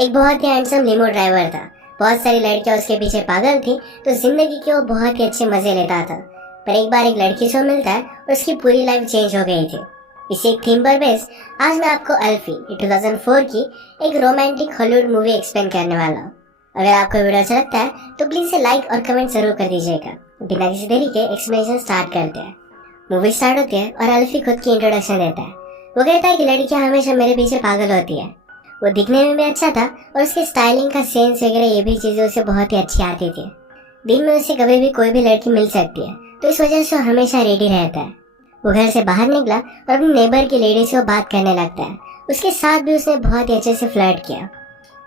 एक बहुत ही handsome limo driver था। बहुत सारी लड़कियां उसके पीछे पागल थी, तो जिंदगी के वो बहुत ही अच्छे मजे लेता था। पर एक बार एक लड़की से मिलता है और उसकी पूरी लाइफ चेंज हो गई थी। इसी एक थीम पर बेस आज मैं आपको अल्फी 2004 की एक रोमांटिक हॉलीवुड मूवी एक्सप्लेन करने वाला हूँ। अगर आपको वीडियो अच्छा लगता है तो प्लीज इसे लाइक और कमेंट जरूर कर दीजिएगा। बिना किसी देरी के एक्सप्लेनेशन स्टार्ट करते हैं। मूवी स्टार्ट होती है और अल्फी खुद की इंट्रोडक्शन देता है। वो कहता है कि लड़कियां हमेशा मेरे पीछे पागल होती है। वो दिखने में भी अच्छा था और उसके स्टाइलिंग का सेंस वगैरह ये भी चीजें उसे बहुत ही अच्छी आती थी। दिन में उसे कभी भी कोई भी लड़की मिल सकती है, तो इस वजह से वो हमेशा रेडी रहता है। वो घर से बाहर निकला और अपने नेबर की लेडी से वो बात करने लगता है। उसके साथ भी उसने बहुत ही अच्छे से फ्लर्ट किया।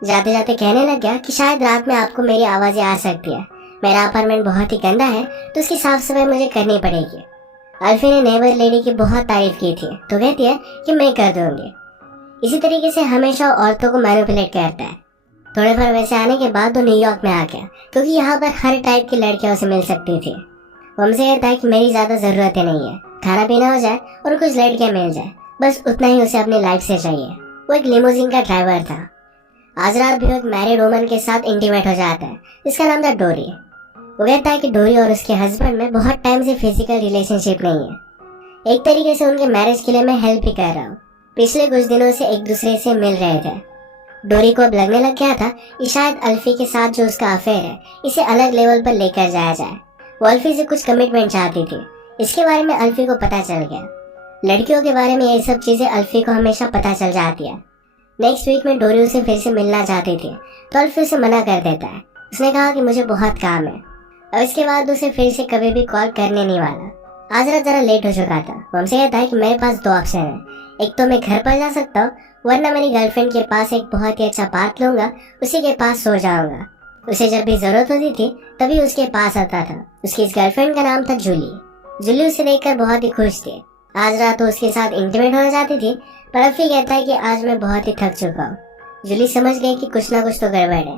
जाते जाते कहने लग गया कि शायद रात में आपको मेरी आवाजें आ सकती है। मेरा अपार्टमेंट बहुत ही गंदा है, तो उसकी साफ सफाई मुझे करनी पड़ेगी। अल्फी ने नेबर लेडी की बहुत तारीफ की थी, तो कहती है कि मैं कर दूंगी। इसी तरीके से हमेशा औरतों को मैनिपुलेट करता है। थोड़े फर वैसे आने के बाद वो न्यूयॉर्क में आ गया, क्योंकि यहाँ पर हर टाइप की लड़कियां उसे मिल सकती थी। वो हमसे कहता है कि मेरी ज्यादा जरूरतें नहीं है, खाना पीना हो जाए और कुछ लड़कियां मिल जाए, बस उतना ही उसे अपनी लाइफ से चाहिए। वो एक लिमोजिन का ड्राइवर था। आज रात भी एक मैरिड वुमन के साथ इंटीमेट हो जाता है, जिसका नाम था डोरी। वो कहता है कि डोरी और उसके हस्बैंड में बहुत टाइम से फिजिकल रिलेशनशिप नहीं है। एक तरीके से उनके मैरिज के लिए मैं हेल्प भी कर रहा हूँ। पिछले कुछ दिनों से एक दूसरे से मिल रहे थे। डोरी को अब लगने लग गया था कि शायद अल्फी के साथ जो उसका अफेयर है इसे अलग लेवल पर लेकर जाया जाए। वो अल्फी से कुछ कमिटमेंट चाहती थी। इसके बारे में अल्फी को पता चल गया। लड़कियों के बारे में ये सब चीजें अल्फी को हमेशा पता चल जाती है। नेक्स्ट वीक में डोरी उसे फिर से मिलना चाहती थी, तो अल्फी उसे मना कर देता है। उसने कहा कि मुझे बहुत काम है, और इसके बाद उसे फिर से कभी भी कॉल करने नहीं वाला। आज रात जरा लेट हो चुका था। वो हमसे कहता है कि मेरे पास दो ऑप्शन है। एक तो मैं घर पर जा सकता हूँ, वरना मेरी गर्लफ्रेंड के पास एक बहुत ही अच्छा पार्ट लूंगा, उसी के पास सो जाऊंगा। उसे जब भी जरूरत होती थी तभी उसके पास आता था। उसकी इस गर्लफ्रेंड का नाम था जूली। जूली उसे देखकर बहुत ही खुश थी। आज रात वो उसके साथ इंटीमेट होना चाहती थी, पर अल्फी कहता है कि आज मैं बहुत ही थक चुका हूँ। जूली समझ गई कि कुछ ना कुछ तो गड़बड़ है।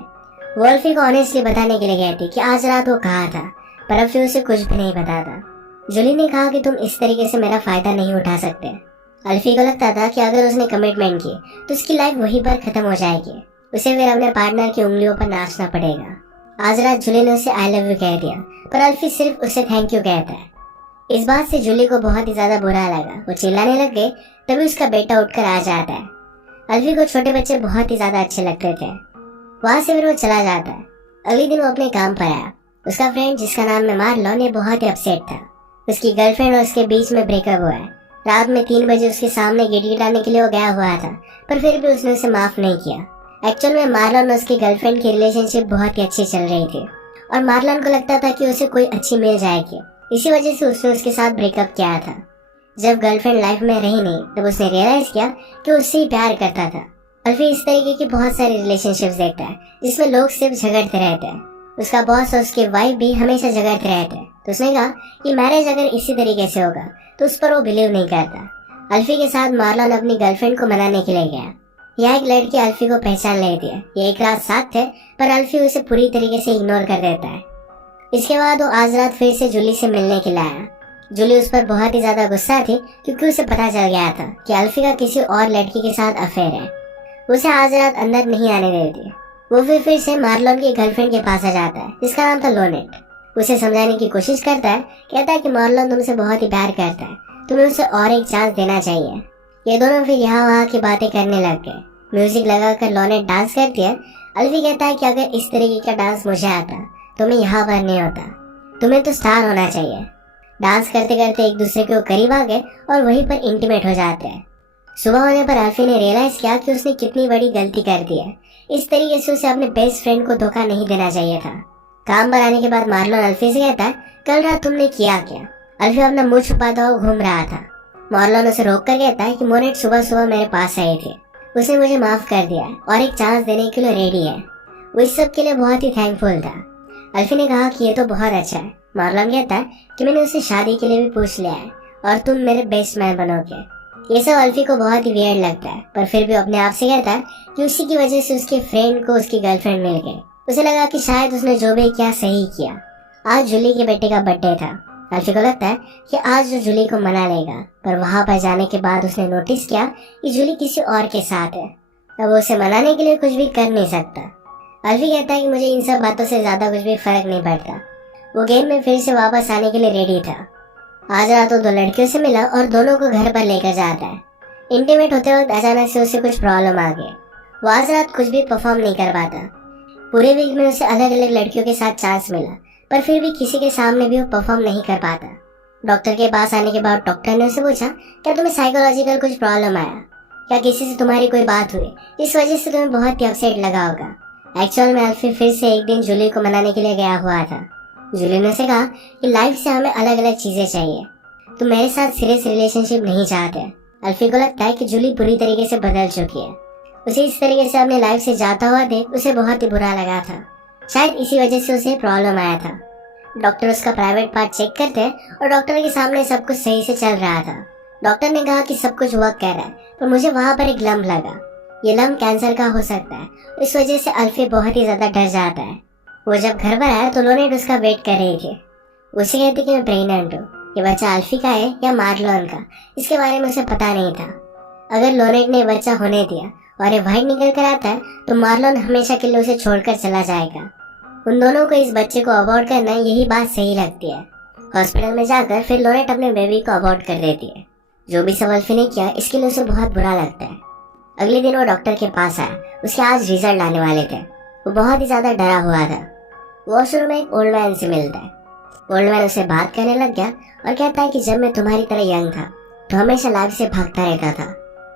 वो अल्फी को ऑनेस्टली बताने के लिए कहती कि आज रात वो कहाँ था, पर अल्फी उसे कुछ भी नहीं बताता। जूली ने कहा कि तुम इस तरीके से मेरा फायदा नहीं उठा सकते। अल्फी को लगता था कि अगर उसने कमिटमेंट की तो उसकी लाइफ वहीं पर खत्म हो जाएगी। उसे फिर अपने पार्टनर की उंगलियों पर नाचना पड़ेगा। आज रात जूली ने उसे आई लव यू कह दिया, पर अल्फी सिर्फ उसे थैंक यू कहता है। इस बात से जूली को बहुत ही ज्यादा बुरा लगा। वो चिल्लाने लग गई, तभी उसका बेटा उठकर आ जाता है। अल्फी को छोटे बच्चे बहुत ही ज्यादा अच्छे लगते थे। वहां से फिर वो चला जाता है। अगले दिन वो अपने काम पर आया। उसका फ्रेंड जिसका नाम है मार्लोन, ये बहुत ही अपसेट था। उसकी गर्लफ्रेंड और उसके बीच में ब्रेकअप हुआ है। रात में 3 बजे उसके सामने गिड़गिड़ाने के लिए वो गया हुआ था, पर फिर भी उसने उसे माफ नहीं किया। एक्चुअल में मार्लोन और उसकी गर्लफ्रेंड की रिलेशनशिप बहुत ही अच्छी चल रही थी, और मार्लोन को लगता था कि उसे कोई अच्छी मिल जाएगी। इसी वजह से उसने उसके साथ ब्रेकअप किया था। जब गर्लफ्रेंड लाइफ में रही नहीं, तब उसने रियलाइज किया कि उससे ही प्यार करता था। अल्फी इस तरीके की बहुत सारी रिलेशनशिप्स देखता है जिसमें लोग सिर्फ झगड़ते रहते हैं। उसका बॉस और उसकी वाइफ भी हमेशा झगड़ते रहते हैं, तो उसने कहा कि मैरिज अगर इसी तरीके से होगा तो उस पर वो बिलीव नहीं करता। अल्फी के साथ मार्लोन अपनी गर्लफ्रेंड को मनाने के लिए गया। यहाँ एक लड़की अल्फी को पहचान लेती है। ये एक रात साथ थे, पर अल्फी उसे पूरी तरीके से इग्नोर कर देता है। इसके बाद वो आज रात फिर से जूली से मिलने के लिए आया। जूली उस पर बहुत ही ज्यादा गुस्सा थी, क्योंकि उसे पता चल गया था कि अल्फी का किसी और लड़की के साथ अफेयर है। उसे आज रात अंदर नहीं आने देती। वो फिर से मार्लोन की गर्लफ्रेंड के पास आ जाता है, जिसका नाम था लोनेट। उसे समझाने की कोशिश करता है। कहता है कि मार्लोन तुमसे बहुत ही प्यार करता है, तुम्हें उसे और एक चांस देना चाहिए। ये दोनों फिर यहाँ वहाँ की बातें करने लग गए। म्यूजिक लगाकर लोनेट डांस करती है। अल्फी कहता है कि अगर इस तरीके का डांस मुझे आता तो मैं यहाँ पर नहीं होता, तुम्हें तो स्टार होना चाहिए। डांस करते करते एक दूसरे के करीब आ गए और वहीं पर इंटीमेट हो जाते हैं। सुबह होने पर अल्फी ने रियलाइज किया कि उसने कितनी बड़ी गलती कर दी है। इस तरीके से उसे अपने बेस्ट फ्रेंड को धोखा नहीं देना चाहिए था। काम पर आने के बाद मार्लोन अल्फी से कहता है, कल रात तुमने किया क्या? अल्फी अपना मुंह छुपाता हुआ घूम रहा था। मार्लोन उसे रोक कर कहता है कि मोनेट सुबह सुबह मेरे पास आई थी, उसने मुझे माफ कर दिया और एक चांस देने के लिए रेडी है। वो इस सब के लिए बहुत ही थैंकफुल था। अल्फी ने कहा कि ये तो बहुत अच्छा है। मार्लोन कहता है कि मैंने उसे शादी के लिए भी पूछ लिया है और तुम मेरे बेस्ट मैन बनोगे। ये सब अल्फी को बहुत ही वियर्ड लगता है, पर फिर भी अपने आप से कहता है कि उसी की वजह से उसके फ्रेंड को उसकी गर्लफ्रेंड मिल गई। उसे लगा कि शायद उसने जो भी किया सही किया। आज जूली के बेटे का बर्थडे था। अल्फी को लगता है कि आज वो जूली को मना लेगा, पर वहां पर जाने के बाद उसने नोटिस किया कि जूली किसी और के साथ है। अब वो उसे मनाने के लिए कुछ भी कर नहीं सकता। अल्फी कहता है कि मुझे इन सब बातों से ज्यादा कुछ भी फर्क नहीं पड़ता। वो गेम में फिर से वापस आने के लिए रेडी था। आज रात वो 2 लड़कियों से मिला और दोनों को घर पर लेकर जाता है। इंटीमेट होते वक्त अचानक से उसे कुछ प्रॉब्लम आ गई। वो आज रात कुछ भी परफॉर्म नहीं कर पाता। पूरे वीक में उसे अलग अलग लड़कियों के साथ चांस मिला, पर फिर भी किसी के सामने भी वो परफॉर्म नहीं कर पाता। डॉक्टर के पास आने के बाद डॉक्टर ने उसे पूछा, क्या तुम्हें साइकोलॉजिकल कुछ प्रॉब्लम आया? क्या किसी से तुम्हारी कोई बात हुई जिस वजह से तुम्हें बहुत ही अपसेट लगा होगा? एक्चुअल में अल्फी फिर से एक दिन जूली को मनाने के लिए गया हुआ था। जूली ने उसे कहा कि लाइफ से हमें अलग अलग चीजें चाहिए, तुम मेरे साथ सीरियस रिलेशनशिप नहीं चाहते। अल्फी को लगता है कि जूली पूरी तरीके से बदल चुकी है। उसे इस तरीके से अपने लाइफ से जाता हुआ देख उसे बहुत ही बुरा लगा था। शायद इसी वजह से उसे प्रॉब्लम आया था। डॉक्टर उसका प्राइवेट पार्ट चेक करते और डॉक्टर के सामने सब कुछ सही से चल रहा था। डॉक्टर ने कहा कि सब कुछ वर्क कर रहा है, पर मुझे वहाँ पर एक लम्ब लगा। ये लम्ब कैंसर का हो सकता है। इस वजह से अल्फी बहुत ही ज्यादा डर जाता है। वो जब घर पर आया तो लोनेट उसका वेट कर रही थी। उसे कहती कि मैं प्रेग्नेंट हूँ। ये बच्चा अल्फी का है या मार्लोन का, इसके बारे में उसे पता नहीं था। अगर लोनेट ने बच्चा होने दिया और ये वाइट निकल कर आता है तो मार्लोन हमेशा के लिए उसे छोड़कर चला जाएगा। उन दोनों को इस बच्चे को अबॉर्ट करना यही बात सही लगती है। हॉस्पिटल में जाकर फिर लोनेट अपने बेबी को अबॉर्ट कर देती है। जो भी सब अल्फी ने किया इसके लिए उसे बहुत बुरा लगता है। अगले दिन वो डॉक्टर के पास आया। उसके आज रिजल्ट आने वाले थे। वो बहुत ही ज्यादा डरा हुआ था। वॉशरूम में एक ओल्ड मैन से मिलता है। ओल्ड मैन उसे बात करने लग गया और कहता है कि जब मैं तुम्हारी तरह यंग था तो हमेशा लाइफ से भागता रहता था।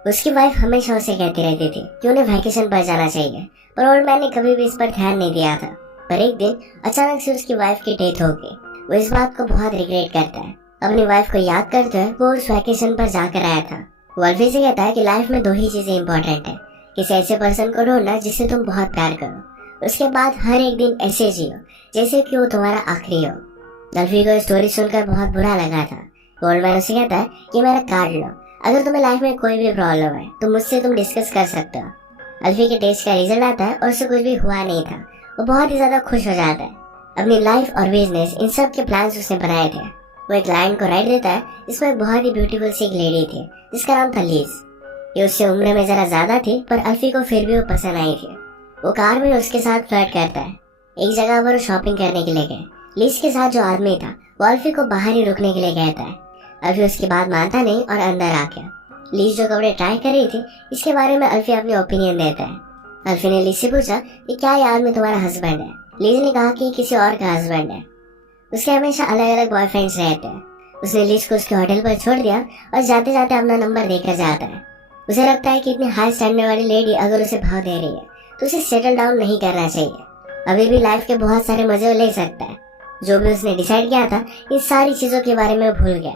उसकी वाइफ हमेशा उसे कहती रहती थी कि उन्हें वैकेशन पर जाना चाहिए, पर ओल्ड मैन ने कभी भी इस पर ध्यान नहीं दिया था। पर एक दिन अचानक से उसकी वाइफ की डेथ हो गई। वो इस बात को बहुत रिग्रेट करता है। अपनी वाइफ को याद करते हुए वो उस वैकेशन पर जाकर आया था। वो अल्फी से कहता है कि लाइफ में 2 ही चीजें इंपॉर्टेंट है, किसी ऐसे पर्सन को ढूंढना जिससे तुम बहुत प्यार करो, उसके बाद हर एक दिन ऐसे जियो जैसे कि वो तुम्हारा आखिरी हो। अल्फी को स्टोरी सुनकर बहुत बुरा लगा था। ओल्ड मैन उसे कहता है कि मेरा कार्ड लो, अगर तुम्हें लाइफ में कोई भी प्रॉब्लम है तो मुझसे तुम डिस्कस कर सकते हो। अल्फी के टेस्ट का रिजल्ट आता है और उसे कुछ भी हुआ नहीं था। वो बहुत ही ज्यादा खुश हो जाता है। अपनी लाइफ और बिजनेस इन सब के प्लान्स उसने बनाए थे। वो एक लाइन को राइट देता है जिसमें बहुत ही ब्यूटीफुल सी एक लेडी थी जिसका नाम था लीज। ये उससे उम्र में जरा ज्यादा थी, पर अल्फी को फिर भी वो पसंद आई थी। वो कार में उसके साथ फ्लर्ट करता है। एक जगह पर वो शॉपिंग करने के लिए गए। लीज के साथ जो आदमी था वो अल्फी को बाहर ही रुकने के लिए कहता है। अल्फी उसकी बात मानता नहीं और अंदर आ गया। लीज जो कपड़े ट्राई कर रही थी इसके बारे में अल्फी अपनी ओपिनियन देता है। अल्फी ने लीज से पूछा कि क्या ये आदमी तुम्हारा हस्बैंड है? लीज ने कहा कि किसी और का हस्बैंड है। उसके हमेशा अलग अलग बॉयफ्रेंड्स रहते हैं। उसने लीज को उसके होटल पर छोड़ दिया और जाते जाते अपना नंबर देकर जाता है। उसे लगता है कि इतनी हाई स्टैंडर्ड वाली लेडी अगर उसे भाव दे रही है तो उसे सेटल डाउन नहीं करना चाहिए। अभी भी लाइफ के बहुत सारे मजे ले सकता है। जो भी उसने डिसाइड किया था इन सारी चीजों के बारे में भूल गया।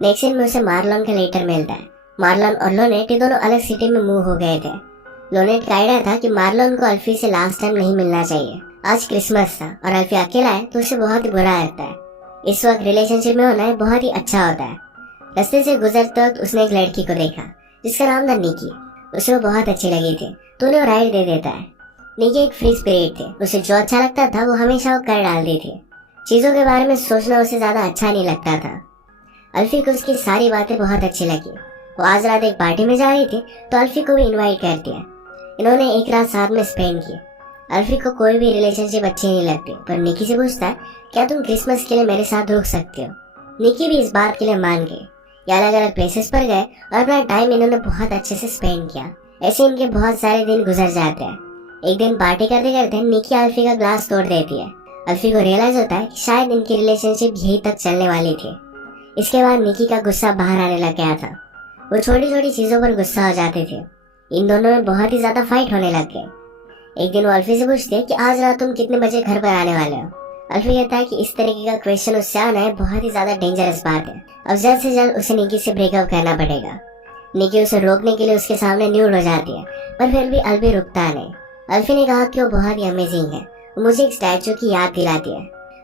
नेक्स्ट सीन में उसे मार्लोन का लेटर मिलता है। मार्लोन और लोनेट ये दोनों अलग सिटी में मूव हो गए थे। लोनेट का आइडिया था कि मार्लोन को अल्फी से लास्ट टाइम नहीं मिलना चाहिए। आज क्रिसमस था और अल्फी अकेला है तो उसे बहुत ही बुरा लगता है। इस वक्त रिलेशनशिप में होना बहुत ही अच्छा होता है। रास्ते से गुजरते वक्त उसने एक लड़की को देखा जिसका नाम था निकी। उसे वो बहुत अच्छी लगी थी तो उन्हें राइड दे देता है। निकी एक फ्री स्पिरिट थी। उसे जो अच्छा लगता था वो हमेशा वो कर डालती थी। चीजों के बारे में सोचना उसे ज्यादा अच्छा नहीं लगता था। अल्फी को उसकी सारी बातें बहुत अच्छी लगी। वो आज रात एक पार्टी में जा रही थी तो अल्फी को भी इनवाइट कर दिया। इन्होंने एक रात साथ में स्पेंड की। अल्फी को कोई भी रिलेशनशिप अच्छी नहीं लगती, पर निकी से पूछता है क्या तुम क्रिसमस के लिए मेरे साथ रुक सकते हो? निकी भी इस बात के लिए मान गई। ये अलग अलग प्लेसेस पर गए और अपना टाइम इन्होंने बहुत अच्छे से स्पेंड किया। ऐसे इनके बहुत सारे दिन गुजर जाते हैं। एक दिन पार्टी करते करते निकी अल्फी का ग्लास तोड़ देती है। अल्फी को रियलाइज होता है कि शायद इनकी रिलेशनशिप यही तक चलने वाली थी। इसके बाद निकी का गुस्सा बाहर आने लग गया था। वो छोटी छोटी चीजों पर गुस्सा हो जाते थे। इन दोनों में बहुत ही ज्यादा फाइट होने लग गए। एक दिन वो अल्फी से पूछती है कि आज रात तुम कितने बजे घर पर आने वाले हो? अल्फी कहता है कि इस तरीके का क्वेश्चन उससे आना है बहुत ही ज्यादा डेंजरस बात है। अब जल्द से जल्द उसे निकी से ब्रेकअप करना पड़ेगा। निकी उसे रोकने के लिए उसके सामने न्यूड हो जाती है, पर फिर भी अल्फी रुकता नहीं। अल्फी ने कहा कि वो बहुत ही अमेजिंग है। वो मुझे एक स्टैचू की याद दिलाती है।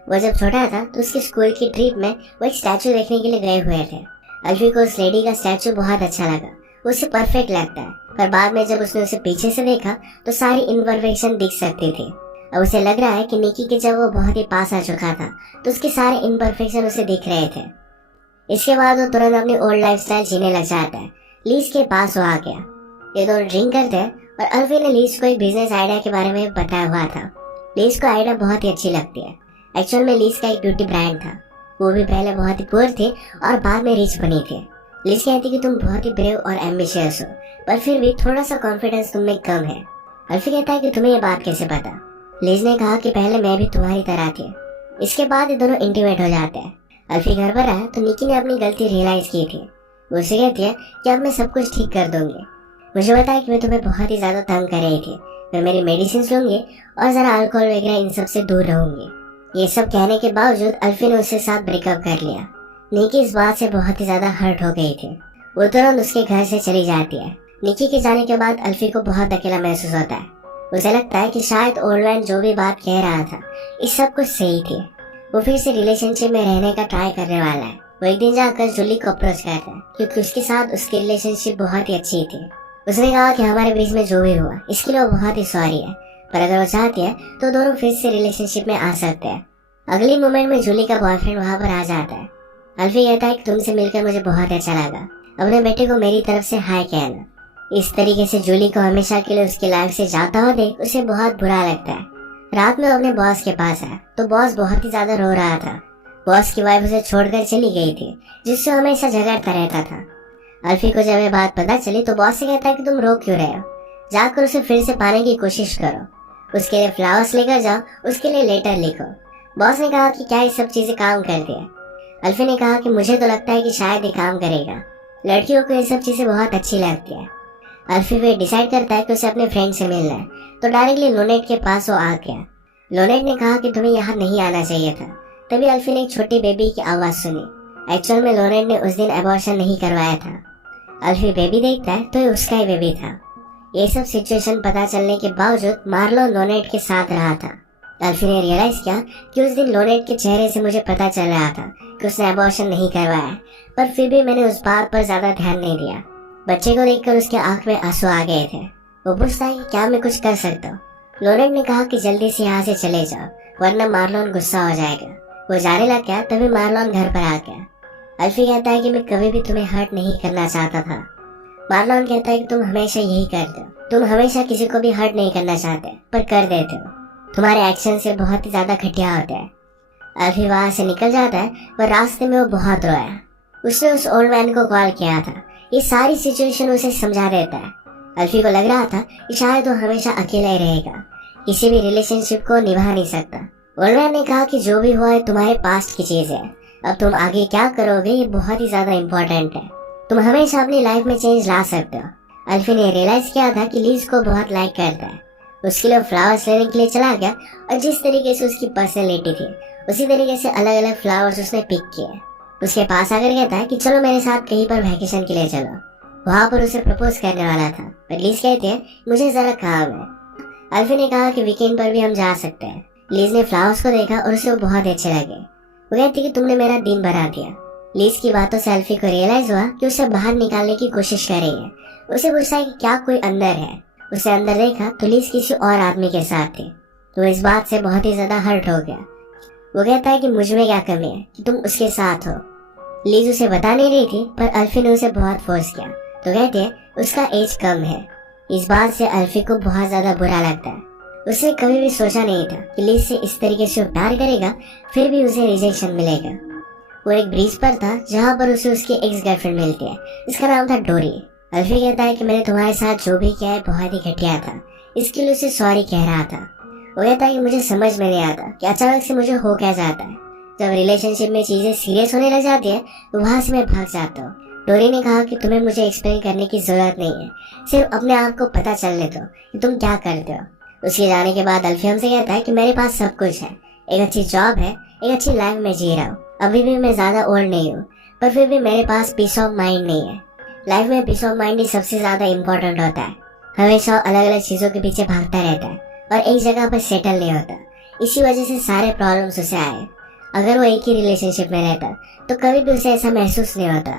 वो जब छोटा था तो उसके स्कूल की ट्रिप में वो एक स्टैचू देखने के लिए गए हुए थे। अल्फी को उस लेडी का स्टैचू बहुत अच्छा लगा। उसे परफेक्ट लगता है, पर बाद में जब उसने उसे पीछे से देखा तो सारी इम्परफेक्शन दिख सकती थी। अब उसे लग रहा है कि निकी के जब वो बहुत ही पास आ चुका था तो उसके सारे इम्परफेक्शन उसे दिख रहे थे। इसके बाद वो तुरंत अपनी ओल्ड लाइफस्टाइल जीने लग जाता है। लीज के पास वो आ गया। ये दोनों ड्रिंक करते हैं और अल्फी ने लीज को एक बिजनेस आइडिया के बारे में बताया हुआ था। लीज को आइडिया बहुत ही अच्छी लगती है। एक्चुअल में लीज का एक ब्यूटी ब्रांड था, वो भी पहले बहुत ही पुअर थी और बाद में रिच बनी थी। लीज कहती कि तुम बहुत ही ब्रेव और एम्बिशियस हो, पर फिर भी थोड़ा सा कॉन्फिडेंस तुम में कम है। अल्फी कहता है कि तुम्हें ये बात कैसे पता। लीज ने कहा कि पहले मैं भी तुम्हारी तरह थी। इसके बाद ये दोनों इंटीमेट हो जाते हैं। अल्फी घर पर आया तो निकी ने अपनी गलती रियलाइज की थी। वो उसे कहती है कि अब मैं सब कुछ ठीक कर दूंगी। मुझे बताया कि मैं तुम्हें बहुत ही ज्यादा तंग कर रही थी, मैं मेरी मेडिसिन लूंगी और जरा अल्कोहल वगैरह इन सब से दूर रहूंगी। ये सब कहने के बावजूद अल्फी ने उसके साथ ब्रेकअप कर लिया। निकी इस बात से बहुत ही ज्यादा हर्ट हो गई थी। वो तुरंत उसके घर से चली जाती है। निकी के जाने के बाद अल्फी को बहुत अकेला महसूस होता है। उसे लगता है कि शायद ओल्ड मैन जो भी बात कह रहा था इस सब कुछ सही थी। वो फिर से रिलेशनशिप में रहने का ट्राई करने वाला है। वो एक दिन जाकर जूली को अप्रोच करता है क्योंकि उसके साथ उसकी रिलेशनशिप बहुत ही अच्छी थी। उसने कहा कि हमारे बीच में जो भी हुआ इसके लिए वो बहुत ही सॉरी है, पर अगर वो चाहती है तो दोनों फिर से रिलेशनशिप में आ सकते हैं। अगली मोमेंट में जूली का बॉयफ्रेंड वहाँ पर आ जाता है। अल्फी कहता है कि तुमसे मिलकर मुझे बहुत अच्छा लगा, अपने बेटे को मेरी तरफ से हाय कहना। इस तरीके से जूली को हमेशा के लिए उसकी लाइफ से जाता हुआ देख उसे बहुत बुरा लगता है। रात में अपने बॉस के पास आया तो बॉस बहुत ही ज्यादा रो रहा था। बॉस की वाइफ उसे छोड़कर चली गई थी, जिससे हमेशा झगड़ता रहता था। अल्फी को जब ये बात पता चली तो बॉस से कहता है कि तुम रो क्यों रहे हो, जाकर उसे फिर से पाने की कोशिश करो, उसके लिए फ्लावर्स लेकर जाओ, उसके लिए लेटर लिखो। बॉस ने कहा कि क्या ये सब चीजें काम करती है। अल्फी ने कहा कि मुझे तो लगता है कि शायद ये काम करेगा, लड़कियों को ये सब चीजें बहुत अच्छी लगती है। अल्फी फिर डिसाइड करता है कि उसे अपने फ्रेंड से मिलना है, तो डायरेक्टली लोनेट के पास वो आ गया। लोनेट ने कहा कि तुम्हें यहाँ नहीं आना चाहिए था। तभी अल्फी ने एक छोटी बेबी की आवाज सुनी। एक्चुअल में लोनेट ने उस दिन अबॉर्शन नहीं करवाया था। अल्फी बेबी देखता है तो ये उसका ही बेबी था। ये सब सिचुएशन पता चलने के बावजूद मार्लोन लोनेट के साथ रहा था। अल्फी ने रियलाइज किया कि उस दिन लोनेट के चेहरे से मुझे पता चल रहा था कि उसने अबॉर्शन नहीं करवाया, पर फिर भी मैंने उस बात पर ज्यादा ध्यान नहीं दिया। बच्चे को देखकर उसके आंख में आंसू आ गए थे। वो पूछता है कि क्या मैं कुछ कर सकता हूँ। लोनेट ने कहा कि जल्दी से यहाँ से चले जाओ, वरना मार्लोन गुस्सा हो जाएगा। वो जाने लग गया तभी मार्लोन घर पर आ गया। अल्फी कहता है कि मैं कभी भी तुम्हें हर्ट नहीं करना चाहता था। मार्लोन कहता है कि तुम हमेशा यही करते हो, तुम हमेशा किसी को भी हर्ट नहीं करना चाहते पर कर देते हो, तुम्हारे एक्शन से बहुत ही ज्यादा घटिया होते हैं। अल्फी वहां से निकल जाता है, पर रास्ते में वो बहुत रोया। उसने उस ओल्ड मैन को कॉल किया था। ये सारी सिचुएशन उसे समझा देता है। अल्फी को लग रहा था कि शायद वो हमेशा अकेला ही रहेगा, किसी भी रिलेशनशिप को निभा नहीं सकता। ओल्ड मैन ने कहा कि जो भी हुआ है तुम्हारे पास्ट की चीज है, अब तुम आगे क्या करोगे ये बहुत ही ज्यादा इम्पोर्टेंट है। तुम हमेशा अपनी लाइफ में चेंज ला सकते हो। अल्फी ने रियलाइज किया था कि लीज को बहुत लाइक करता है। उसके लिए फ्लावर्स लेने के लिए चला गया और जिस तरीके से उसकी पर्सनैलिटी थी उसी तरीके से अलग अलग फ्लावर्स उसने पिक किए। उसके पास आकर कहता है कि चलो मेरे साथ कहीं पर वैकेशन के लिए चलो। वहाँ पर उसे प्रपोज करने वाला था, पर लीज कहती है मुझे जरा काम है। अल्फी ने कहा कि वीकेंड पर भी हम जा सकते हैं। लीज ने फ्लावर्स को देखा और उसे वो बहुत अच्छे लगे। वो कहती कि तुमने मेरा दिन बना दिया। लीज की बातों से अल्फी को रियलाइज हुआ कि उसे बाहर निकालने की कोशिश कर रही है। उसे पूछता है कि क्या कोई अंदर है। उसे अंदर देखा तो लीज किसी और आदमी के साथ थी, तो इस बात से बहुत ही ज्यादा हर्ट हो गया। वो कहता है कि मुझ में क्या कमी है कि तुम उसके साथ हो। लीज उसे बता नहीं रही थी, पर अल्फी ने उसे बहुत फोर्स किया, तो कहते हैं उसका एज कम है। इस बात से अल्फी को बहुत ज्यादा बुरा लगता है। उसने कभी भी सोचा नहीं था कि लीज से इस तरीके से प्यार करेगा, फिर भी उसे रिजेक्शन मिलेगा। वो एक ब्रिज पर था जहाँ पर उसे उसकी एक्स गर्लफ्रेंड मिलती है, इसका नाम था डोरी। अल्फी कहता है कि मैंने तुम्हारे साथ जो भी किया है बहुत ही घटिया था, इसके लिए उसे सॉरी कह रहा था। वो कहता है कि मुझे समझ में नहीं आता कि अचानक से मुझे हो क्या जाता है। जब रिलेशनशिप में चीजें सीरियस होने लग जाती है तो वहां से मैं भाग जाता हूँ। डोरी ने कहा कि तुम्हें मुझे एक्सप्लेन करने की जरूरत नहीं है, सिर्फ अपने आप को पता चलने दो कि तुम क्या करते हो। उसके जाने के बाद अल्फी हमसे कहता है कि मेरे पास सब कुछ है, एक अच्छी जॉब है, एक अच्छी लाइफ में जी रहा हूँ। अभी भी मैं ज्यादा ओल्ड नहीं हूँ, पर फिर भी मेरे पास पीस ऑफ माइंड नहीं है। लाइफ में पीस ऑफ माइंड ही सबसे ज्यादा इम्पोर्टेंट होता है। हमेशा अलग अलग चीजों के पीछे भागता रहता है और एक जगह पर सेटल नहीं होता। इसी वजह से सारे प्रॉब्लम्स उसे आए। अगर वो एक ही रिलेशनशिप में रहता तो कभी भी उसे ऐसा महसूस नहीं होता।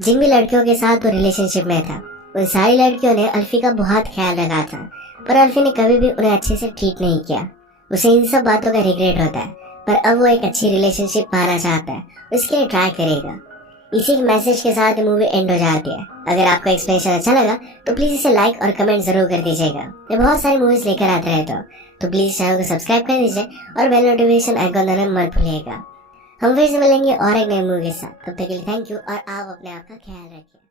जिन भी लड़कियों के साथ वो रिलेशनशिप में था उन सारी लड़कियों ने अल्फी का बहुत ख्याल रखा था, पर अल्फी ने कभी भी उन्हें अच्छे से ट्रीट नहीं किया। उसे इन सब बातों का रिग्रेट होता है, पर अब वो एक अच्छी रिलेशनशिप पाना चाहता है, उसके लिए ट्राई करेगा। इसी मैसेज के साथ मूवी एंड हो जाती है। अगर आपको एक्सप्लेनेशन अच्छा लगा तो प्लीज इसे लाइक और कमेंट जरूर कर दीजिएगा। मैं बहुत सारी मूवीज लेकर आते रहता हूँ, तो प्लीज चैनल को सब्सक्राइब कर दीजिए और बेल नोटिफिकेशन आइकॉन दबाना मत भूलिएगा। हम फिर से मिलेंगे और एक नई मूवी के साथ। तब तक के लिए थैंक यू और आप अपने आप का ख्याल रखिए।